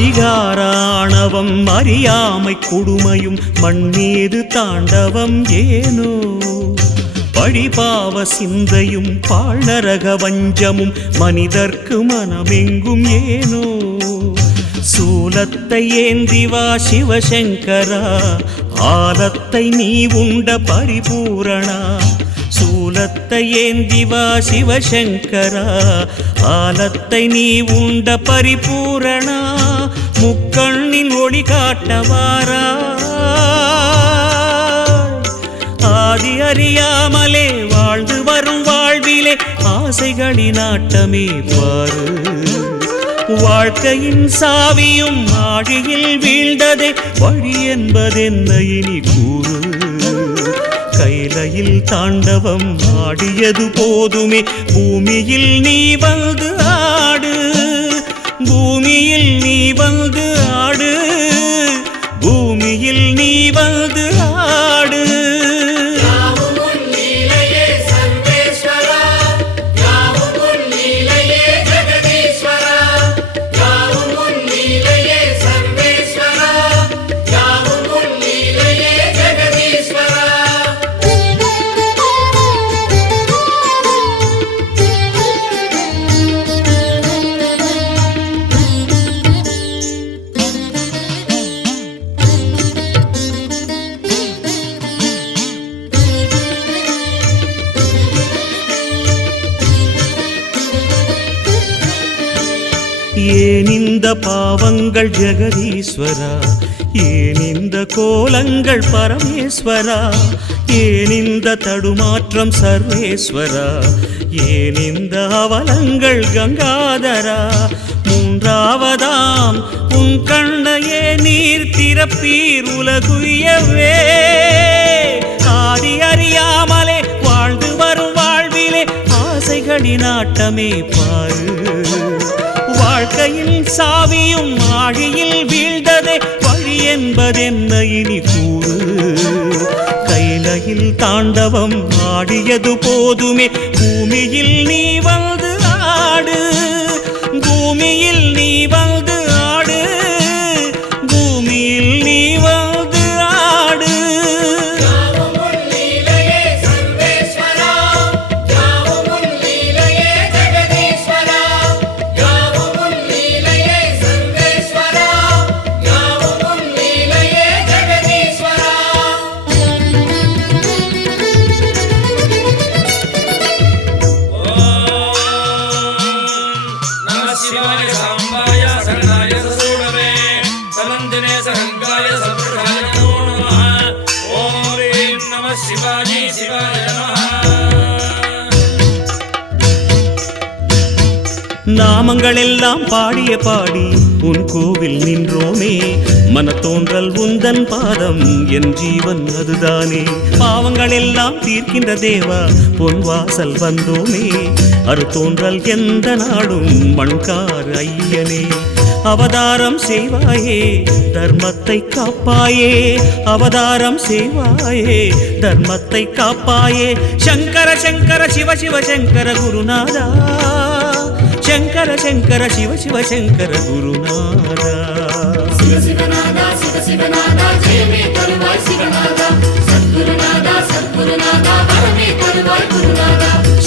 அதிகாராணவம் அறியாமை கொடுமையும் மண்ணீது தாண்டவம் ஏனோ? பழிபாவ சிந்தையும் பாழரக வஞ்சமும் மனிதர்க்கு மனமெங்கும் ஏனோ? சூலத்தை ஏந்தி வா சிவசங்கரா ஆலத்தை நீ உண்ட பரிபூரணா சூலத்தை ஏந்திவா சிவசங்கரா? ஆலத்தை நீ உண்ட பரிபூரணா? முக்கண்ணின் ஒளி காட்டவாரா ஆதி அறியாமலே வாழ்ந்து வரும் வாழ்விலே ஆசைகளின் ஆட்டமே பாரு. வாழ்க்கையின் சாவியும் ஆழியில் வீழ்ந்ததே வழி என்பதென்ன இனி கூறு? கைலையில் தாண்டவம் ஆடியது போதுமே. பூமியில் நீ வந்து ஆடு. பூமியில் நீ வந்து ஏன் இந்த பாவங்கள் ஜெகதீஸ்வரா? ஏன் இந்த கோலங்கள் பரமேஸ்வரா? ஏன் இந்த தடுமாற்றம் சர்வேஸ்வரா? ஏன் இந்த அவலங்கள் கங்காதரா? மூன்றாவதாம் உன் கண்ணையே நீர் திறப்பீர் உலகுயவே. ஆதி அறியாமலே வாழ்ந்து வரும் வாழ்விலே ஆசைகளின் ஆட்டமே பாரு. வாழ்க்கையில் சாவியும் ஆழியில் வீழ்ந்ததே வழி என்பதென்ன இனி கூறு? கைலையில் தாண்டவம் ஆடியது போதுமே பூமியில் நீ நாமங்கள் எல்லாம் பாடிய பாடி உன் கோவில் நின்றோமே. மனத்தோன்றல் உந்தன் பாதம் என் ஜீவன் அதுதானே. பாவங்கள் எல்லாம் தீர்க்கின்ற தேவா பொன் வாசல் வந்தோமே. அறுத்தோன்றல் எந்த நாடும் மண்கார் ஐயனே. அவதாரம் செய்வாயே தர்மத்தை காப்பாயே. அவதாரம் செய்வாயே தர்மத்தை காப்பாயே. சங்கர சங்கர சிவ சிவ சங்கர குருநாதா. శంకర శంకర శివ శివ శంకర గురునాథ.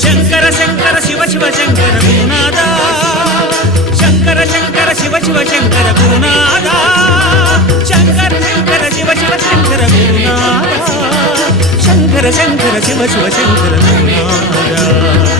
శంకర శంకర శివ శివ శంకర గురునాథ. శంకర శంకర శివ శివ శంకర గురునాథ. శంకర శంకర శివ శివ శంకర గురునాథ. శంకర శంకర శివ శివ శంకర గురునాథ.